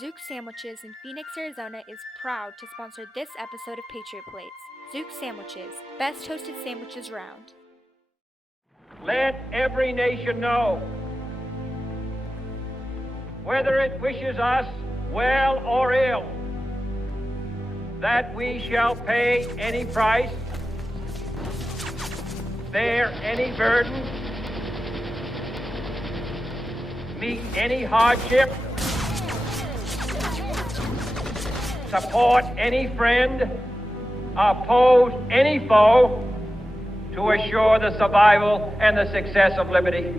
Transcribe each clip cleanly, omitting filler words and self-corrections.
Zook Sandwiches in Phoenix, Arizona is proud to sponsor this episode of Patriot Plates. Zook Sandwiches, best toasted sandwiches around. Let every nation know, whether it wishes us well or ill, that we shall pay any price, bear any burden, meet any hardship, support any friend, oppose any foe, to assure the survival and the success of liberty.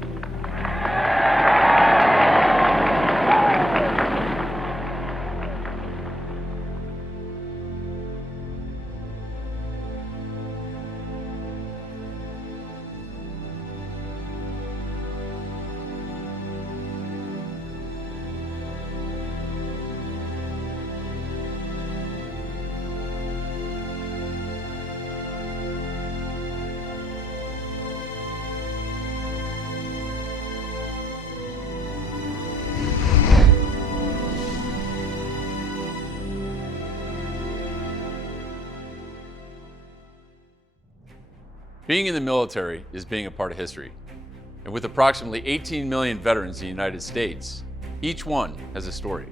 Being in the military is being a part of history. And with approximately 18 million veterans in the United States, each one has a story.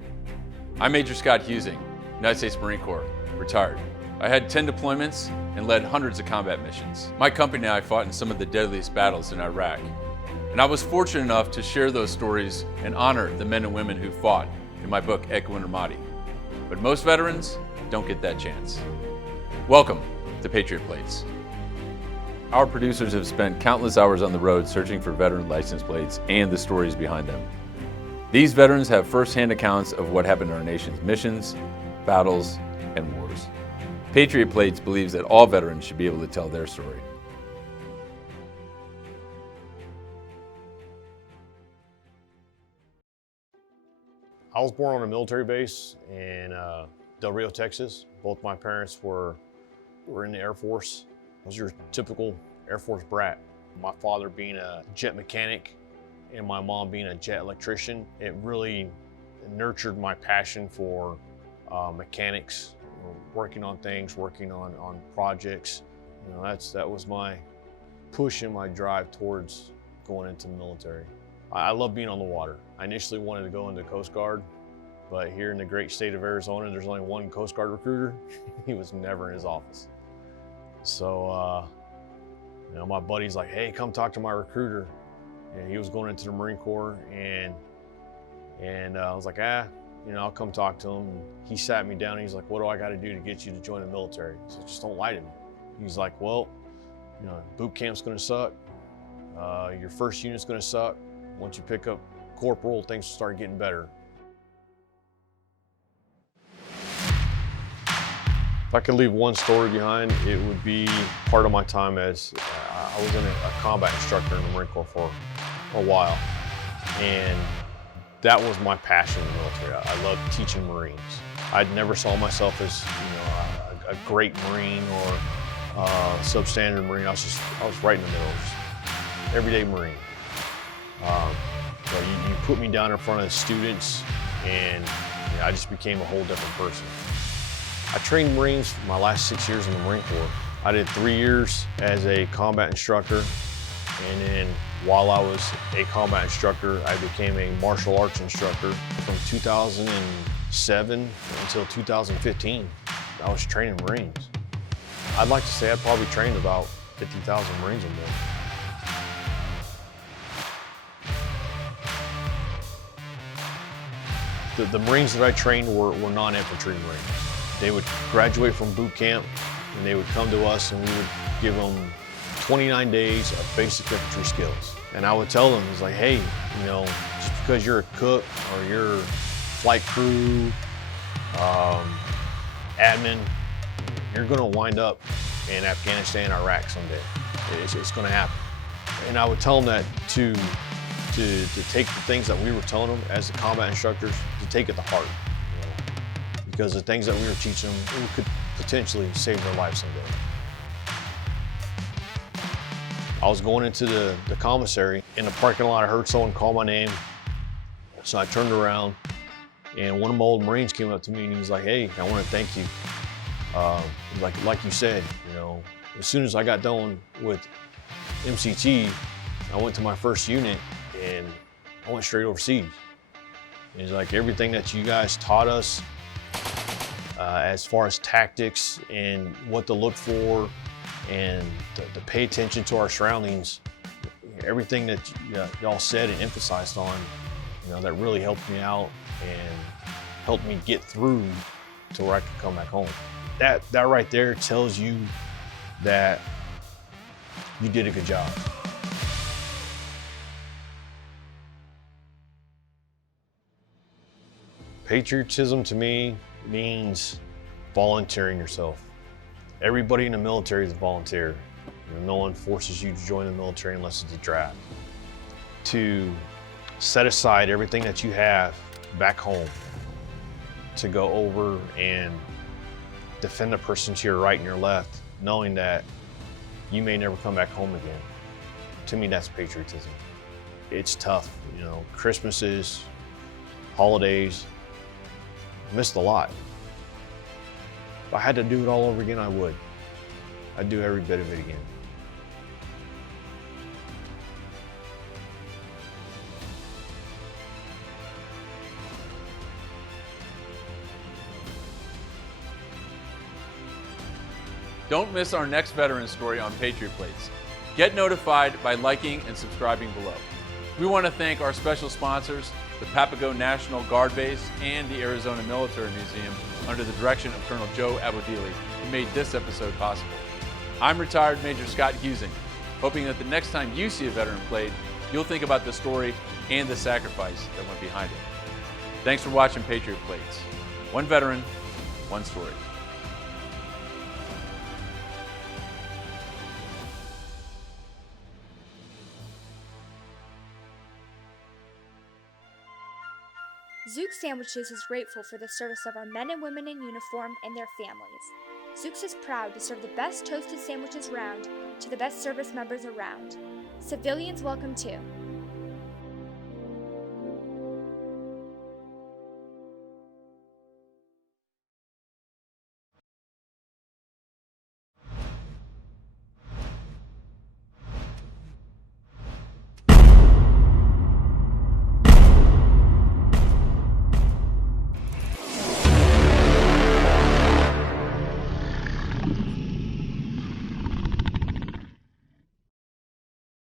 I'm Major Scott Husing, United States Marine Corps, retired. I had 10 deployments and led hundreds of combat missions. My company and I fought in some of the deadliest battles in Iraq. And I was fortunate enough to share those stories and honor the men and women who fought in my book, Echo and Ramadi. But most veterans don't get that chance. Welcome to Patriot Plates. Our producers have spent countless hours on the road searching for veteran license plates and the stories behind them. These veterans have firsthand accounts of what happened in our nation's missions, battles, and wars. Patriot Plates believes that all veterans should be able to tell their story. I was born on a military base in Del Rio, Texas. Both my parents were in the Air Force. I was your typical Air Force brat. My father being a jet mechanic and my mom being a jet electrician, it really nurtured my passion for mechanics, working on things, working on projects. You know, that was my push and my drive towards going into the military. I love being on the water. I initially wanted to go into Coast Guard, but here in the great state of Arizona, there's only one Coast Guard recruiter. He was never in his office. So, you know, my buddy's like, hey, come talk to my recruiter. And he was going into the Marine Corps, and I was like, you know, I'll come talk to him. And he sat me down and he's like, what do I got to do to get you to join the military? I said, just don't lie to me. He's like, well, you know, boot camp's gonna suck. Your first unit's gonna suck. Once you pick up corporal, things will start getting better. If I could leave one story behind, it would be part of my time as I was a combat instructor in the Marine Corps for a while. And that was my passion in the military. I loved teaching Marines. I never saw myself as, you know, a great Marine or a substandard Marine. I was right in the middle, just everyday Marine. So you put me down in front of the students, and you know, I just became a whole different person. I trained Marines for my last 6 years in the Marine Corps. I did 3 years as a combat instructor, and then while I was a combat instructor, I became a martial arts instructor from 2007 until 2015. I was training Marines. I'd like to say I probably trained about 50,000 Marines or more. The Marines that I trained were non-infantry Marines. They would graduate from boot camp and they would come to us and we would give them 29 days of basic infantry skills. And I would tell them, it's like, hey, you know, just because you're a cook or you're flight crew, admin, you're gonna wind up in Afghanistan, Iraq someday. It's gonna happen. And I would tell them that to take the things that we were telling them as the combat instructors, to take it to heart. You know, because the things that we were teaching them, it could potentially save their life someday. I was going into the commissary. In the parking lot, I heard someone call my name. So I turned around And one of my old Marines came up to me and he was like, "Hey, I want to thank you. Like you said, you know, as soon as I got done with MCT, I went to my first unit and I went straight overseas. And he's like, everything that you guys taught us as far as tactics and what to look for and to pay attention to our surroundings, everything that y'all said and emphasized on, you know, that really helped me out and helped me get through to where I could come back home. That right there tells you that you did a good job. Patriotism to me means volunteering yourself. Everybody in the military is a volunteer. You know, no one forces you to join the military unless it's a draft. To set aside everything that you have back home to go over and defend the person to your right and your left, knowing that you may never come back home again. To me, that's patriotism. It's tough, you know, Christmases, holidays, I missed a lot. If I had to do it all over again, I would. I'd do every bit of it again. Don't miss our next veteran story on Patriot Plates. Get notified by liking and subscribing below. We want to thank our special sponsors, the Papago National Guard Base and the Arizona Military Museum, under the direction of Colonel Joe Abodili, who made this episode possible. I'm retired Major Scott Husing, hoping that the next time you see a veteran plate, you'll think about the story and the sacrifice that went behind it. Thanks for watching Patriot Plates. One veteran, one story. Zook Sandwiches is grateful for the service of our men and women in uniform and their families. Zook's is proud to serve the best toasted sandwiches round to the best service members around. Civilians welcome too.